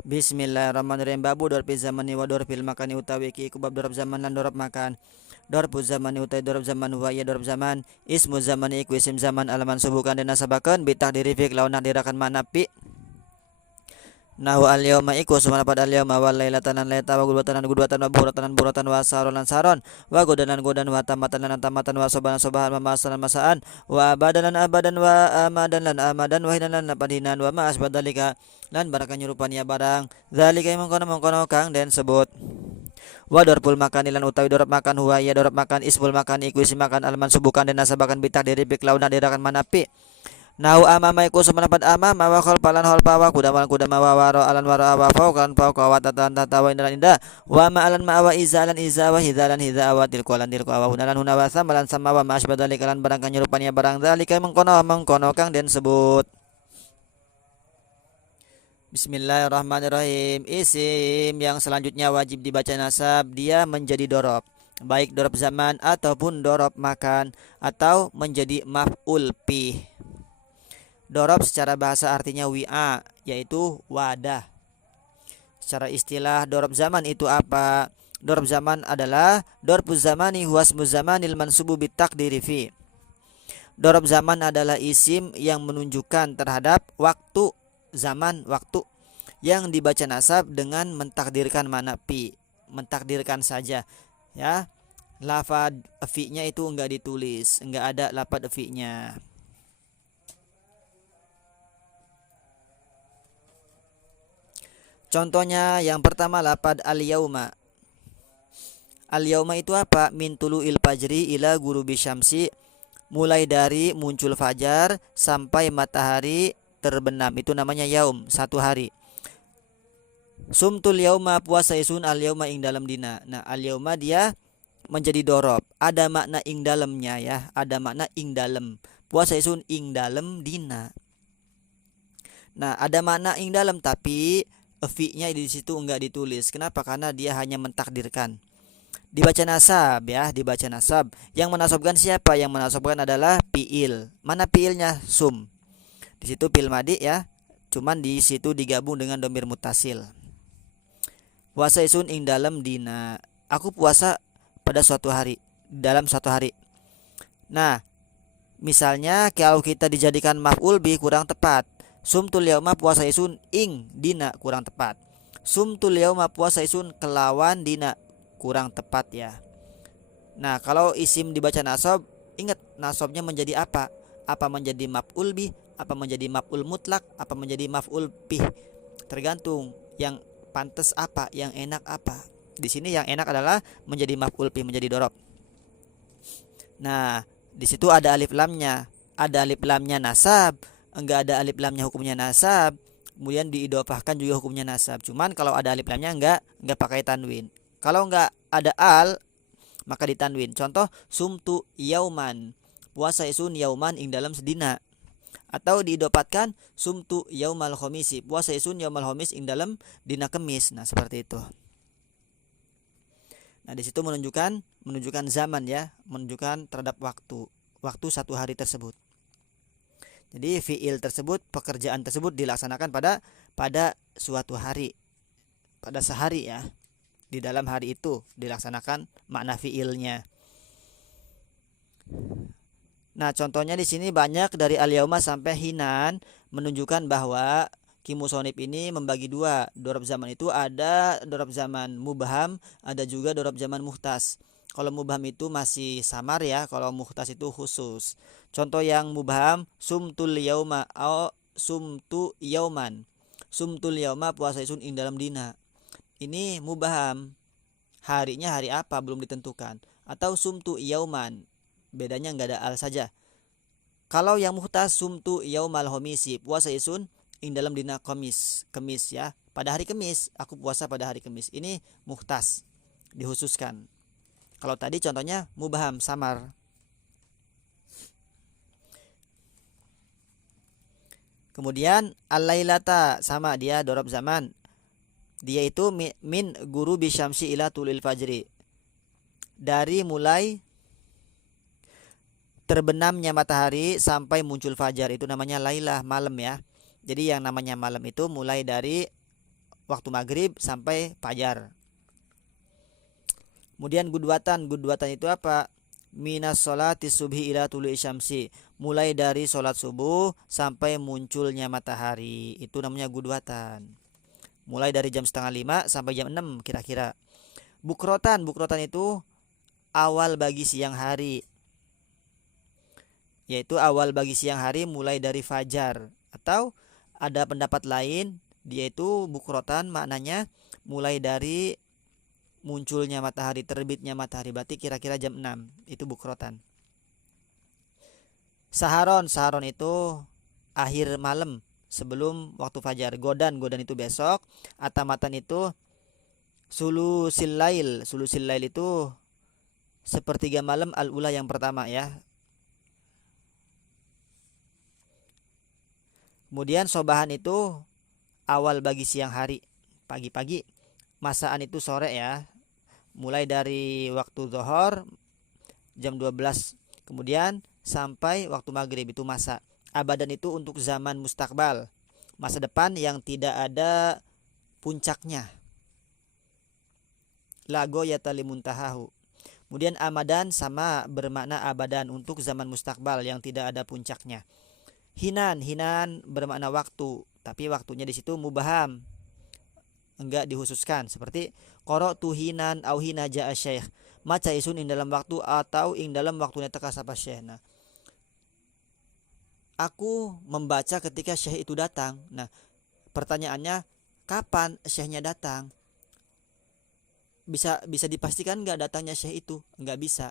Bismillahirrahmanirrahim. Babu dorpi zamani wa dorpil makani utawi ki kubab dorp zaman lan dorp makan. Dorpu zamani utawi dorp zaman wa ya dorp zaman. Ismu zamani iku isim zaman alaman subukan dan nasabakan bitah diri fik lawan dirakan makna pi. Nahu al yauma iku sumana pada al yauma wal lailatan lan laita wa gudwatan lan gudwatan wa buratan lan buratan wa saron lan saron wa godan lan godan wa tamatan lan tamatan wa sobahan sobahan wa masan lan masaan wa abadan lan abadan wa amadan lan amadan wa hinan lan padinan wa ma asbadalika lan barakan nyerupania barang zalika mengkono kang den sebut wa dorpul makan ilan utawi dorop makan huwa ya dorop makan ismul makan iku isi makan alman subukan dan nasabakan bitah diri bik launa dirakan manapi. Nau amama iku semanapat amama wa khol palan hol pawa kudama wa waro alan waro awa fau kan fau kawat tatan tatawa indalan indah wa ma alan ma awa iza alan iza wa hidalan hidha awa tilku alan tilku awa hunalan hunawa samalan sama wa ma asbadali kalan barang kan nyerupanya barang dalika mengkono kang den sebut. Bismillahirrahmanirrahim. Isim yang selanjutnya wajib dibaca nasab, dia menjadi dorob, baik dorob zaman ataupun dorob makan atau menjadi maf'ul bih. Dorob secara bahasa artinya wi'a, yaitu wadah. Secara istilah dorob zaman itu apa? Dorob zaman adalah dorpuz zamani huwasmuz zamanil mansubu bitakdiri fi. Dorob zaman adalah isim yang menunjukkan terhadap waktu, zaman, waktu yang dibaca nasab dengan mentakdirkan makna pi, mentakdirkan saja, ya. Lafad fi-nya itu enggak ditulis, enggak ada lafad fi-nya. Contohnya yang pertama lapad al-yauma. Al-yauma itu apa? Min tulu'il fajri ila gurubi syamsi, mulai dari muncul fajar sampai matahari terbenam. Itu namanya yaum, satu hari. Sumtul yauma, puasa isun al-yauma ing dalam dina. Nah, al-yauma dia menjadi dorob. Ada makna ing dalamnya ya, ada makna ing dalam. Puasa isun ing dalam dina. Nah, ada makna ing dalam tapi fi-nya di situ enggak ditulis. Kenapa? Karena dia hanya mentakdirkan. Dibaca nasab ya, dibaca nasab. Yang menasobkan siapa? Yang menasobkan adalah fi'il. Mana fi'ilnya? Sum. Di situ fi'il madi ya. Cuman di situ digabung dengan domir mutasil. Puasa isun ing dalam dina. Aku puasa pada suatu hari, dalam suatu hari. Nah, misalnya kalau kita dijadikan maf'ul bi kurang tepat. Sumtul yauma, puasa isun ing dina, kurang tepat. Sumtul yauma, puasa isun kelawan dina, kurang tepat ya. Nah, kalau isim dibaca nasab, ingat nasabnya menjadi apa? Apa menjadi maf'ul bih, apa menjadi maf'ul mutlak, apa menjadi maf'ul bih. Tergantung yang pantas apa, yang enak apa. Di sini yang enak adalah menjadi maf'ul bih, menjadi dorob. Nah, di situ ada alif lamnya. Ada alif lamnya nasab, enggak ada alif lamnya hukumnya nasab, kemudian diidofahkan juga hukumnya nasab. Cuman kalau ada alif lamnya enggak pakai tanwin. Kalau enggak ada al maka ditanwin. Contoh sumtu yauman, puasa isun yauman ing dalam sedina. Atau diidopatkan sumtu yaumal khomisi, puasa isun yaumal khomis ing dalam dina kemis. Nah, seperti itu. Nah, di situ menunjukkan zaman ya, menunjukkan terhadap waktu satu hari tersebut. Jadi fi'il tersebut, pekerjaan tersebut dilaksanakan pada suatu hari, pada sehari ya. Di dalam hari itu dilaksanakan makna fi'ilnya. Nah, contohnya di sini banyak dari al-yauma sampai hinan menunjukkan bahwa Kimusonib ini membagi dua. Dorob zaman itu ada dorob zaman mubham, ada juga dorob zaman muhtas. Kalau mubham itu masih samar ya, kalau muhtas itu khusus. Contoh yang mubham, sumtul yauma au sumtu yauman. Sumtul yauma, puasa isun ing dalam dina. Ini mubham. Harinya hari apa belum ditentukan. Atau sumtu yauman. Bedanya enggak ada al saja. Kalau yang muhtas sumtu yaumal khomisi, puasa isun ing dalam dina kemis ya. Pada hari kemis, aku puasa pada hari kemis. Ini muhtas, dikhususkan. Kalau tadi contohnya mubham, samar. Kemudian al-lailata, sama dia dorob zaman. Dia itu min guru bisyamsi ila tulil fajri. Dari mulai terbenamnya matahari sampai muncul fajar, itu namanya lailah, malam ya. Jadi yang namanya malam itu mulai dari waktu maghrib sampai fajar. Kemudian gudwatan itu apa? Minas sholati subhi ila tulu'i syamsi, mulai dari sholat subuh sampai munculnya matahari, itu namanya gudwatan. Mulai dari jam setengah 5 sampai jam 6 kira-kira. Bukrotan itu awal bagi siang hari, yaitu awal bagi siang hari mulai dari fajar. Atau ada pendapat lain, yaitu bukrotan maknanya mulai dari munculnya matahari, terbitnya matahari, berarti kira-kira jam 6, itu bukrotan. Saharon itu akhir malam sebelum waktu fajar. Godan itu besok. Atamatan itu sulusil lail itu sepertiga malam al-ula yang pertama ya. Kemudian sobahan itu awal bagi siang hari, pagi-pagi. Masaan itu sore ya, mulai dari waktu zuhur jam 12 kemudian sampai waktu maghrib, itu masa. Abadan itu untuk zaman mustakbal, masa depan yang tidak ada puncaknya. Lago yatali muntahahu. Kemudian amadan sama bermakna abadan untuk zaman mustakbal yang tidak ada puncaknya. Hinan bermakna waktu, tapi waktunya di situ mubaham, enggak dikhususkan, seperti qara'tu hinan au hina ja'a syekh, maca isun ing dalam waktu atau ing dalam waktunya teka sapa syekh. Nah, aku membaca ketika syekh itu datang. Nah, pertanyaannya kapan syekhnya datang? Bisa dipastikan enggak datangnya syekh itu? Enggak bisa.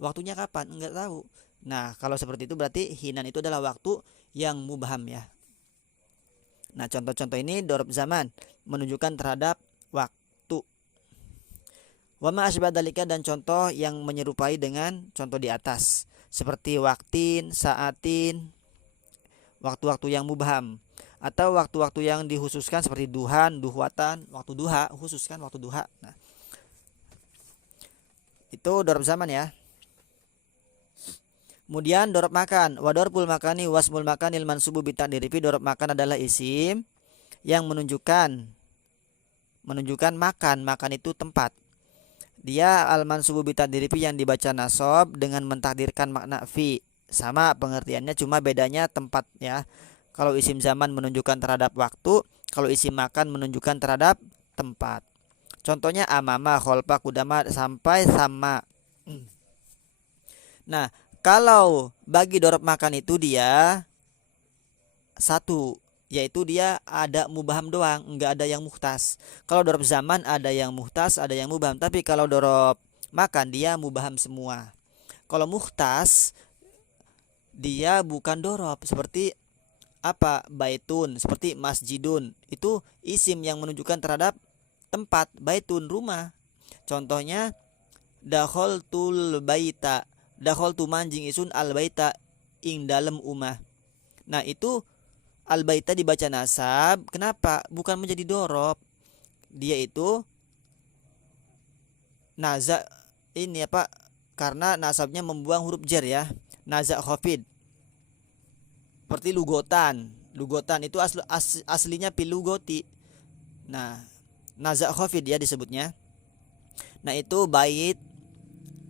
Waktunya kapan? Enggak tahu. Nah, kalau seperti itu berarti hinan itu adalah waktu yang mubham ya. Nah, contoh-contoh ini dorob zaman menunjukkan terhadap waktu. Wa ma asbah dalika, dan contoh yang menyerupai dengan contoh di atas, seperti waktin, saatin, waktu-waktu yang mubham, atau waktu-waktu yang dikhususkan seperti duhan, duhwatan, waktu duha, khususkan waktu duha. Nah, itu dorob zaman ya. Kemudian dorob makan, wa dorpul makani wasmul makanil mansubu bitaqdiri. Dorob makan adalah isim yang menunjukkan makan itu tempat. Dia al mansubu bitaqdiri yang dibaca nasab dengan mentakdirkan makna fi. Sama pengertiannya, cuma bedanya tempat ya. Kalau isim zaman menunjukkan terhadap waktu, kalau isim makan menunjukkan terhadap tempat. Contohnya amama, kholfa, kudama sampai sama. Nah, kalau bagi dorob makan itu dia satu, yaitu dia ada mubaham doang, enggak ada yang muhtas. Kalau dorob zaman ada yang muhtas, ada yang mubaham. Tapi kalau dorob makan dia mubaham semua. Kalau muhtas dia bukan dorob, seperti apa? Baitun, seperti masjidun, itu isim yang menunjukkan terhadap tempat. Baitun rumah. Contohnya dakhaltul baita, dakhaltu manjing isun al baita ing dalem umah. Nah, itu al baita dibaca nasab. Kenapa? Bukan menjadi dorob. Dia itu naza ini apa? Karena nasabnya membuang huruf jar ya. Naza khafid. Seperti lugotan itu aslinya pilugoti. Nah, naza khafid ya disebutnya. Nah, itu bait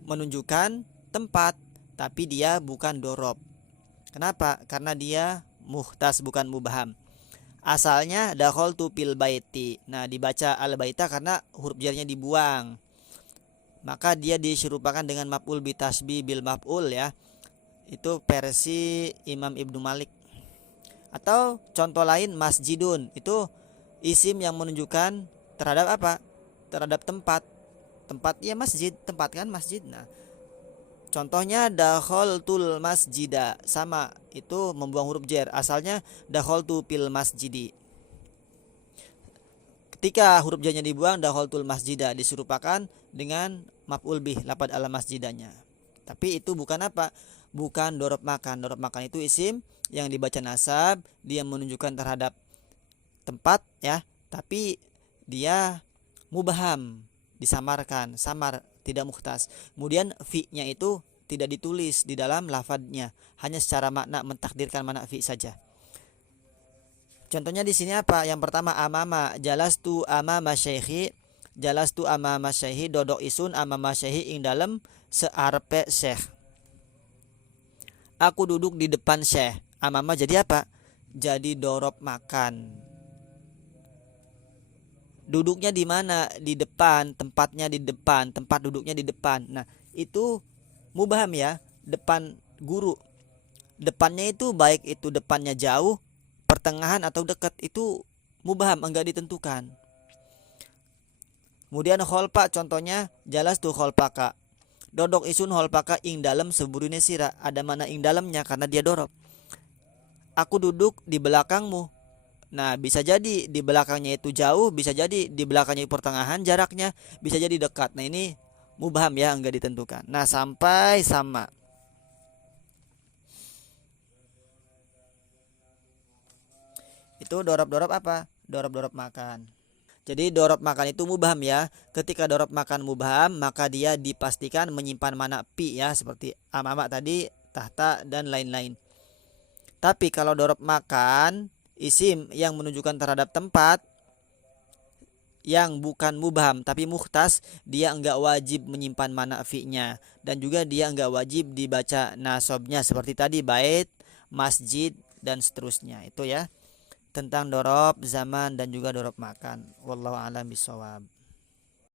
menunjukkan tempat, tapi dia bukan dorob. Kenapa? Karena dia muhtas, bukan mubham. Asalnya dakhaltu fil baiti. Nah, dibaca al baita karena huruf jarnya dibuang, maka dia diserupakan dengan maf'ul bitasbih bil maf'ul ya. Itu versi Imam Ibnu Malik. Atau contoh lain masjidun, itu isim yang menunjukkan terhadap apa? Terhadap tempat. Tempat ya masjid, tempat kan masjid. Nah, contohnya dakhaltul masjida, sama, itu membuang huruf jar. Asalnya dakhaltu fil masjidi. Ketika huruf jarnya dibuang, dakhaltul masjida diserupakan dengan maf'ul bih, lafadz ala masjidanya. Tapi itu bukan apa? Bukan dorob makan. Dorob makan itu isim yang dibaca nasab, dia menunjukkan terhadap tempat ya, tapi dia mubaham, disamarkan, samar, tidak mukhtas. Kemudian fi-nya itu tidak ditulis di dalam lafadznya, hanya secara makna mentakdirkan makna fi saja. Contohnya di sini apa? Yang pertama amama, jalastu amama syekhi, jalastu amama syekhi, dodok isun amama syekhi ing dalem searepe syekh. Aku duduk di depan syekh. Amama jadi apa? Jadi dorob makan. Duduknya di mana? Di depan, tempatnya di depan, tempat duduknya di depan. Nah, itu mubham ya, depan guru. Depannya itu baik itu depannya jauh, pertengahan atau dekat, itu mubham, enggak ditentukan. Kemudian kholpa, contohnya jalas tuh kholpaka, dodok isun kholpaka ing dalam seburine sira. Ada mana ing dalamnya karena dia dorob. Aku duduk di belakangmu. Nah, bisa jadi di belakangnya itu jauh, bisa jadi di belakangnya pertengahan jaraknya, bisa jadi dekat. Nah, ini mubham ya, enggak ditentukan. Nah, sampai sama. Itu dorob-dorob apa? Dorob-dorob makan. Jadi dorob makan itu mubham ya. Ketika dorob makan mubham, maka dia dipastikan menyimpan mana pi ya, seperti amama tadi, tahta dan lain-lain. Tapi kalau dorob makan isim yang menunjukkan terhadap tempat yang bukan mubham tapi mukhtas, dia enggak wajib menyimpan mana fi-nya, dan juga dia enggak wajib dibaca nasobnya seperti tadi bait, masjid dan seterusnya. Itu ya tentang dorob zaman dan juga dorob makan. Wallahu a'lam bishawab.